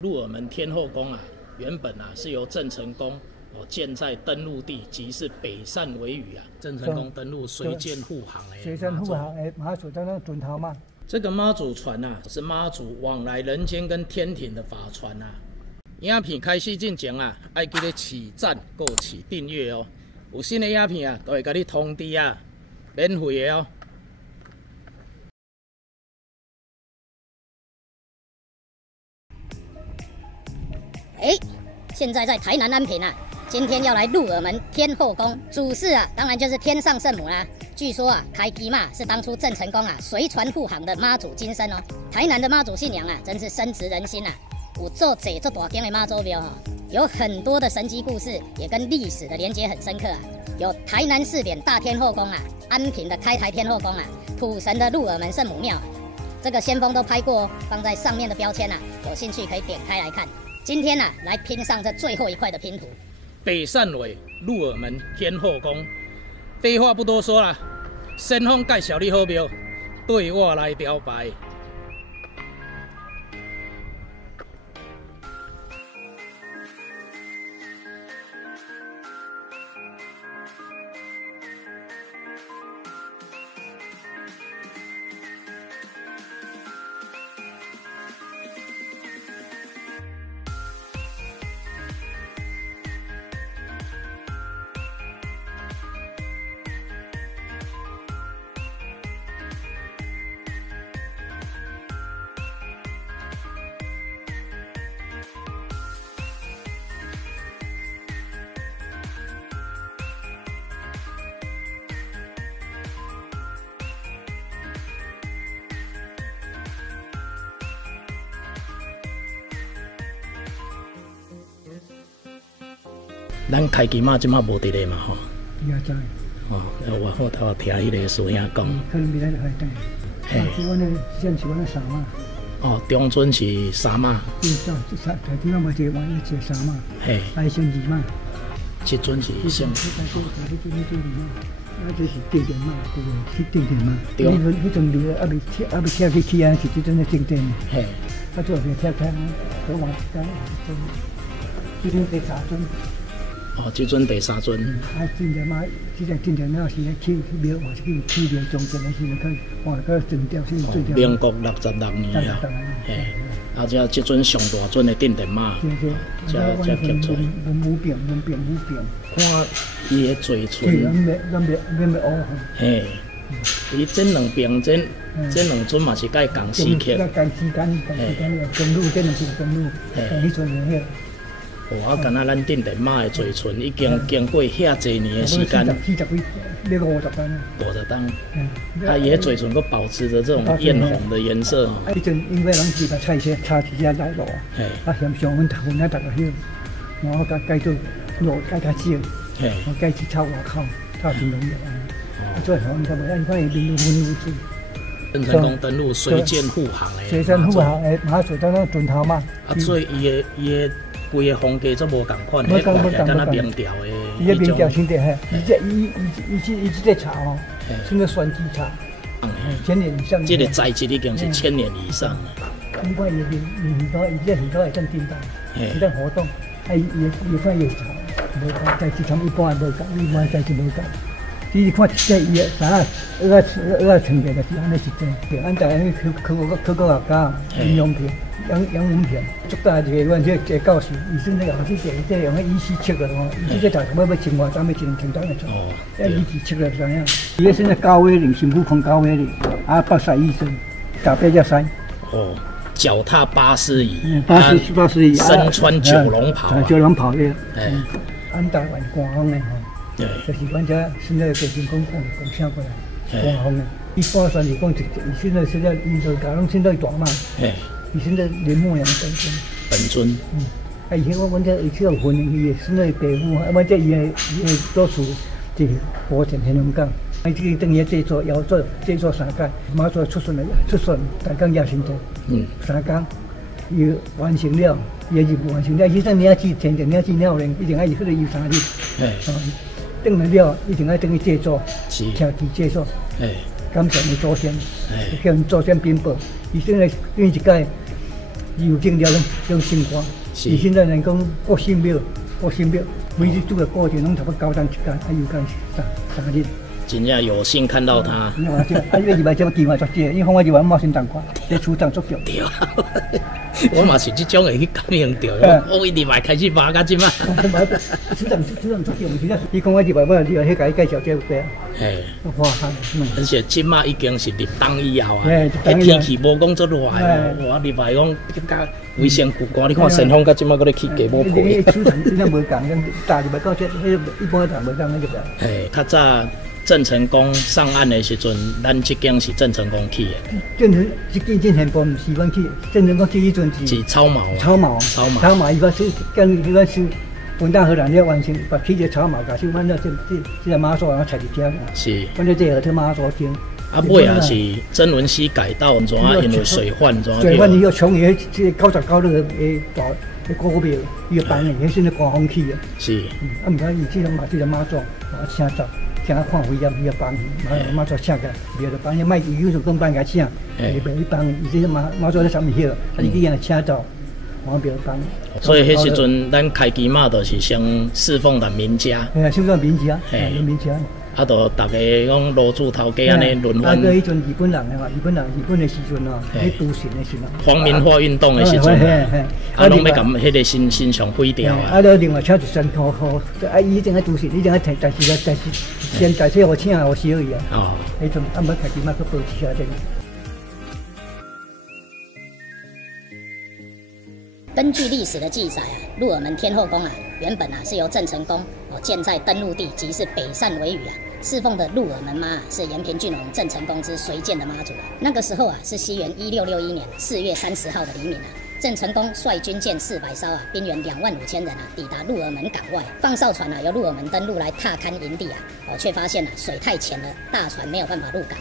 鹿耳门天后宫啊，原本啊是由郑成功建在登陆地，即是北上为屿啊。郑成功登陆，随舰护航随舰护航马祖在那准头嘛。这个妈祖船啊，是妈祖往来人间跟天庭的法船啊。影片开始之前啊，要记得起赞、搁起订阅哦。有新的影片啊，都会甲你通知啊，免费的哦。现在在台南安平啊，今天要来鹿耳门天后宫，主事啊，当然就是天上圣母啦。据说啊，开基嘛是当初郑成功啊随船护航的妈祖金身哦。台南的妈祖信仰啊，真是深植人心啊。有做这大间的妈祖庙有很多的神奇故事，也跟历史的连结很深刻啊。有台南市点大天后宫啊，安平的开台天后宫啊，土神的鹿耳门圣母庙这个先锋都拍过哦，放在上面的标签啊，有兴趣可以点开来看。今天啊，来拼上这最后一块的拼图。北善尾鹿耳门天后宫，废话不多说啦，先锋介绍你好庙，对我来表白。咱开机嘛，即马无伫咧嘛吼。也知。我好头听迄个师兄讲。可能未来就开灯。嘿。是阮的，现是阮的三妈。中尊是三妈。台顶嘛一个一个三妈。嘿。爱先二妈。即尊是先。这是地点嘛，对不对？是地点嘛。对。迄阵离还未拆去起啊，是即阵的正殿。嘿。做未拆开，我往即阵第三尊。即尊第三尊。正殿嘛，正殿那是起庙，或是起庙中正的时候，换个正调是最调。民国66年啊，嘿，这即尊上大尊的正殿嘛，这刻出来。无病。看伊的嘴唇。咱袂乌。嘿，伊这两边这两尊嘛是甲共时刻。共时间，中路这两是中路，迄阵的我敢若咱顶殿妈的嘴唇已经经过遐侪年的时间，40几，要50单。50单，伊的嘴唇阁保持着这种艳红的颜色。迄阵因为人是把菜色炒一下老路啊，嫌上阮头分啊，大家晓，我改做肉改较少，我改去炒外口，炒真容易啊。最好你看无，你看伊面分如此。郑成功登陆随舰护航的。随舰护航的马祖在那准头嘛。所以伊的规个风格都无共款，迄看起来敢若明朝的。伊个明朝先得嘿，伊这个茶哦，是个酸枝茶，1000年以上。这个材质已经是1000年以上了。你看伊面头，伊这面头会真叮当，是咱活动，伊看叶茶，无讲材质同一般无共，一般材质无共。你看这伊个啥蚵成个就是安尼是真，对，咱大家去过学家，营养片。杨文平，足大一个阮这教授，医生咧，或者这用个仪器测个咯，仪器这大要清华，咱要1年的做，仪器测了怎样？伊个现在高威岭，新妇碰高威岭，巴士医生，大伯叫山。脚踏巴士椅，巴士椅，身穿九龙袍，九龙袍的，俺台湾官方的吼，就是阮这现在北京公请过来，官方的，一般算是讲，现在因就搞拢现在大嘛。以前的林牧阳本尊，以前阮这以前有婚姻，现在地府，阮这伊个多数是火前天龙岗，这个等于制作窑做3工，马祖出顺大港也先做，3工，伊完成了，也是完成了，以前领去前领去了呢，一定爱去个有3日，等了一定爱等于制作，请其制作，感谢你祖先，向祖先禀报。伊现在因一届有景了种生活。是现在人讲国姓庙，每次做个过程拢差不多9天1天，还有干3日。真正有幸看到他。啊，因为入来这么机会足少，因为我入来冇先当官，这处长足少。对啊，我嘛是这种会去感应到，我一入来开始爬到即嘛。处长足少，其实伊讲我入来，我去甲伊介绍这个。嘿，哇，而且即马已经是入冬以后啊，天气无讲足热的，我入来讲甲卫生局管，你看陈峰甲即马搁咧去加无配。处长真正无共，大入来到这，一般人无共入来。嘿，较早。郑成功上岸的时阵，咱这间是郑成功去的。这间郑成功不是阮去，郑成功去迄阵是草帽。伊把是跟伊个是本大荷兰了完成，把起个草帽，甲是阮了这个马祖然后采伫遮。是。阮这个这马祖间。啊，尾也是曾文溪改道，怎啊因为水患怎啊？水患伊要从伊这99那个大古庙，伊个办的，迄是那官方去的。是。啊，毋过伊这个马祖，请走。像看会也帮，马祖请个，别个帮，卖有时讲帮个请，别帮，伊这马祖咧啥物事，啊，伊去人请走，我别帮。所以迄时阵，咱开基嘛，就是先侍奉咱民家。哎呀，侍奉民家，民家。啊，就大家讲罗主头家安尼轮换。啊，个迄阵日本人的嘛，日本的时阵哦，迄都市的时阵。皇民化运动的时阵，啊，拢要甲迄个新墙毁掉啊。啊，了另外请就3套，啊，伊正个都市，伊正个但是先代替我请我小伊啊。哦。迄阵啊，要开始嘛，去保持下这。根据历史的记载啊，鹿耳门天后宫啊，原本啊是由郑成功建在登陆地，即是北汕为宇啊。侍奉的鹿耳门妈是延平郡王郑成功之随建的妈祖啊。那个时候啊，是西元1661年4月30号的黎明啊。郑成功率军舰400艘啊，兵员25000人啊，抵达鹿耳门港外，放哨船啊，由鹿耳门登陆来踏勘营地啊，却发现水太浅了，大船没有办法入港。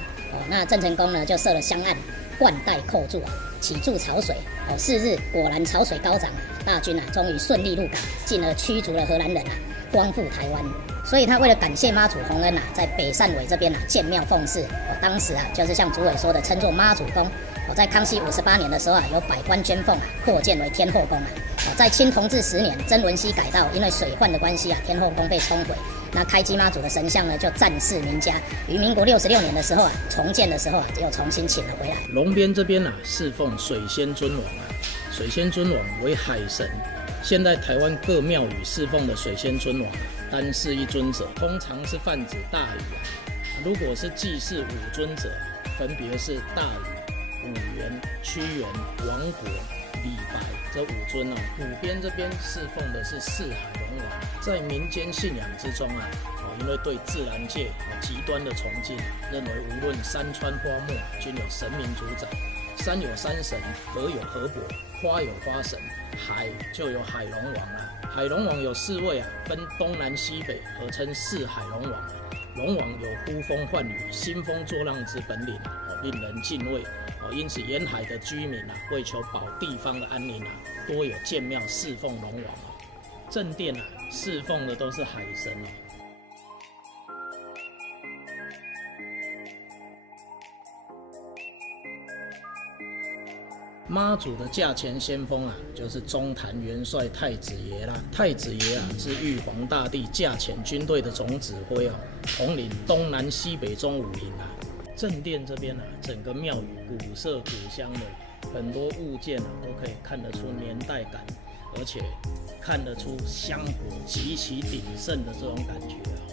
那郑成功呢就设了香案，灌带扣住啊，起筑潮水。4日果然潮水高涨啊，大军啊终于顺利入港，进而驱逐了荷兰人啊，光复台湾。所以他为了感谢妈祖洪恩啊，在北汕尾这边啊建庙奉祀。当时啊就是像主委说的，称作妈祖宫。在康熙58年的时候啊，由百官捐奉啊，扩建为天后宫啊。在清同治10年，曾文溪改道，因为水患的关系啊，天后宫被冲毁。那开基妈祖的神像呢，就暂世民家。于民国66年的时候啊，重建的时候啊，又重新请了回来。龙边这边啊，侍奉水仙尊王啊，水仙尊王为海神。现在台湾各庙宇侍奉的水仙尊王啊，单是一尊者，通常是泛指大禹啊。如果是祭祀5尊者，分别是大禹、武元、屈原、王勃、李白这5尊哦。武边这边侍奉的是四海龙王。在民间信仰之中啊，因为对自然界极端的崇敬，认为无论山川花木均有神明主宰。山有山神，河有河伯，花有花神，海就有海龙王啊。海龙王有4位啊，分东南西北，合称四海龙王啊。龙王有呼风唤雨、兴风作浪之本领啊，令人敬畏。因此沿海的居民啊，为求保地方的安宁啊，多有建庙侍奉龙王啊。正殿啊，侍奉的都是海神啊。妈祖的驾前先锋啊，就是中坛元帅太子爷啦。太子爷啊，是玉皇大帝驾前军队的总指挥啊，统领东南西北中5营啊。正殿这边啊，整个庙宇古色古香的，很多物件啊，都可以看得出年代感，而且看得出香火极其鼎盛的这种感觉啊。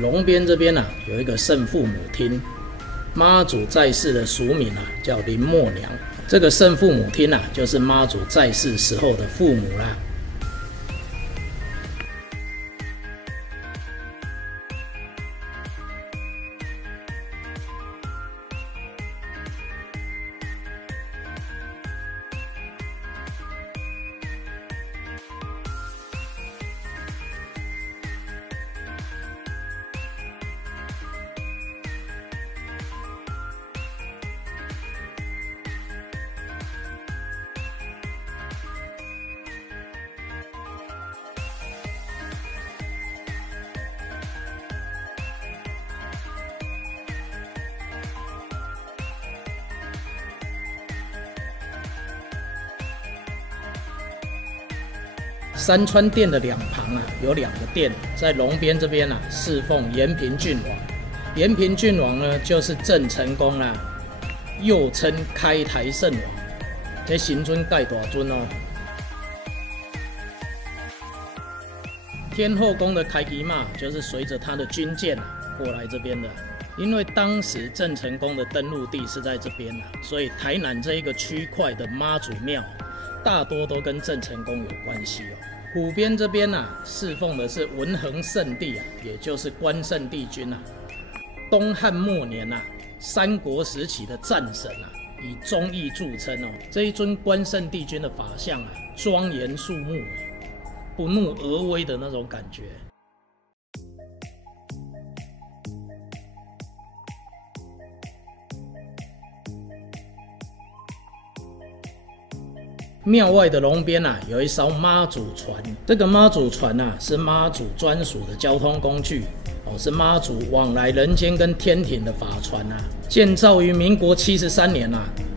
龙边这边有一个圣父母厅，妈祖在世的俗名叫林默娘。这个圣父母厅就是妈祖在世时候的父母啦。山川殿的两旁有2个殿，在龙边这边侍奉延平郡王。延平郡王呢，就是郑成功又称开台圣王，这神尊盖大尊哦。天后宫的开基嘛，就是随着他的军舰过来这边的。因为当时郑成功的登陆地是在这边所以台南这一个区块的妈祖庙大多都跟郑成功有关系哦。虎边这边侍奉的是文衡圣帝也就是关圣帝君东汉末年三国时期的战神以忠义著称哦。这一尊关圣帝君的法相庄严肃穆，不怒而威的那种感觉。庙外的龙边有一艘妈祖船，这个妈祖船是妈祖专属的交通工具是妈祖往来人间跟天庭的法船建造于民国73年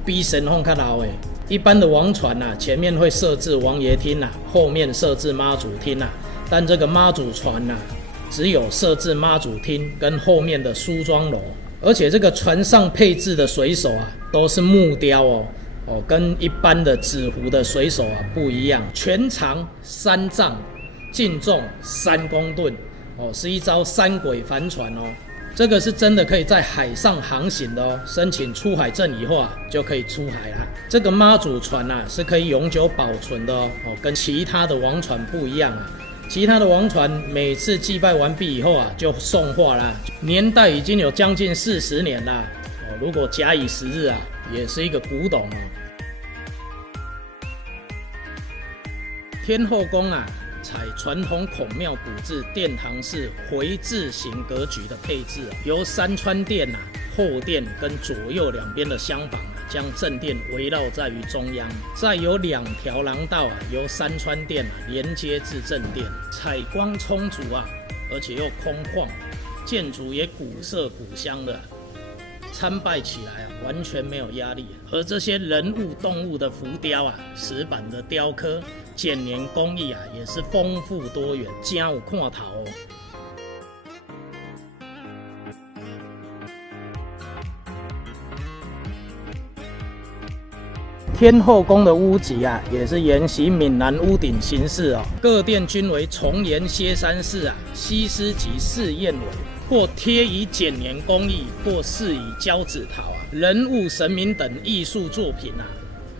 比神风较老的。一般的王船前面会设置王爷厅后面设置妈祖厅但这个妈祖船只有设置妈祖厅跟后面的梳妆楼，而且这个船上配置的水手都是木雕跟一般的纸糊的水手不一样，全长3丈，净重3公吨是一艘3轨帆船这个是真的可以在海上航行的申请出海证以后就可以出海啦。这个妈祖船是可以永久保存的跟其他的王船不一样其他的王船每次祭拜完毕以后就送货啦，年代已经有将近40年啦如果假以时日也是一个古董天后宫采传统孔庙古制殿堂式回字形格局的配置由山川殿后殿跟左右两边的厢房将正殿围绕在于中央，再有2条廊道由山川殿连接至正殿，采光充足而且又空旷，建筑也古色古香的，参拜起来完全没有压力。而这些人物动物的浮雕石板的雕刻剪黏工艺也是丰富多元，真有看头天后宫的屋脊也是沿袭闽南屋顶形式各殿均为重檐歇山式西施级式燕尾，或贴以剪黏工艺，或饰以胶纸陶人物神明等艺术作品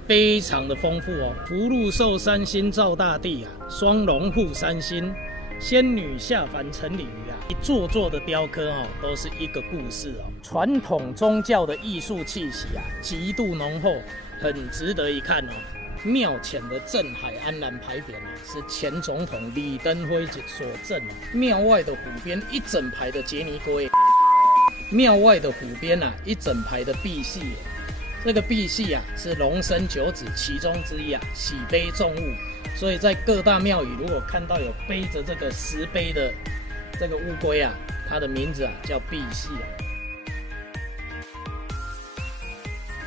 非常的丰富福禄寿3星照大地双龙护3星，仙女下凡成鲤鱼一座座的雕刻都是一个故事传统宗教的艺术气息极度浓厚，很值得一看庙前的镇海安南牌匾是前总统李登辉所赠庙外的湖边一整排的杰尼龟，庙外的湖边一整排的碧玺，这个碧玺是龙生9子其中之一喜背重物，所以在各大庙宇如果看到有背着这个石碑的这个乌龟它的名字叫碧玺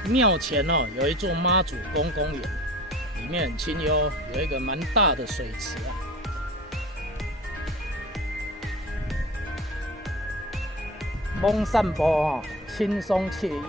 庙前有一座妈祖公公园，里面很清幽，有一个蛮大的水池风散步轻松惬意。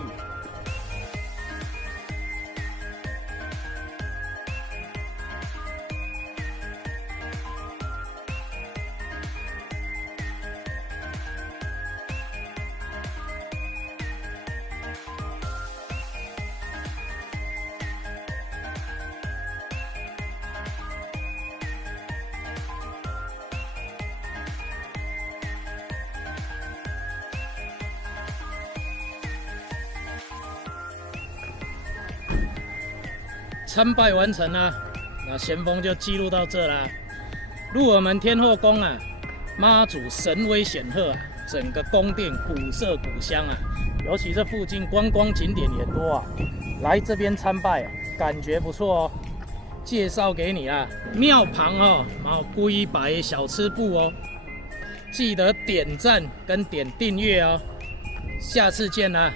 参拜完成啦，那先锋就记录到这啦。鹿耳门天后宫啊，妈祖神威显赫啊，整个宫殿古色古香啊，尤其这附近观光景点也多啊，来这边参拜啊，感觉不错哦。介绍给你啊，庙旁哦，有龟白小吃部哦，记得点赞跟点订阅哦。下次见啦。